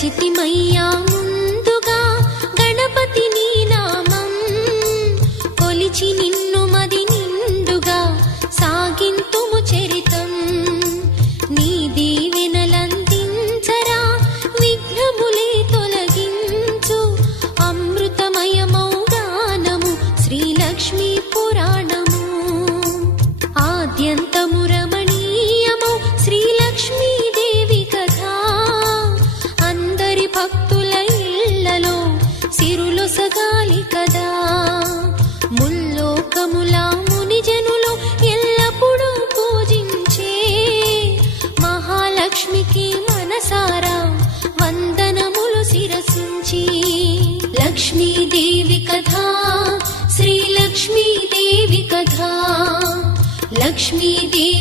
తలచితిమయ్యా ముందుగా గణపతి నీ నామం, కొలిచి నిన్ను మది నిండుగా సాగింతుము చరితం. నీ దీవెనలందించరా విఘ్నములే తొలగించు, అమృతమయమౌ గానము శ్రీలక్ష్మీ పురాణము. ఆద్యంతము రమణీయమౌ శ్రీలక్ష్మీదేవి కథ, అందరి భక్తుల ఇళ్లలో సిరులొసగాలి కదా. ముల్లోకముల మునిజనులు ఎల్లప్పుడూ పూజించే మహాలక్ష్మికి మనసారా వందనములు శిరసుంచి. లక్ష్మీదేవి కథ, శ్రీలక్ష్మీదేవి కథ, లక్ష్మీదేవి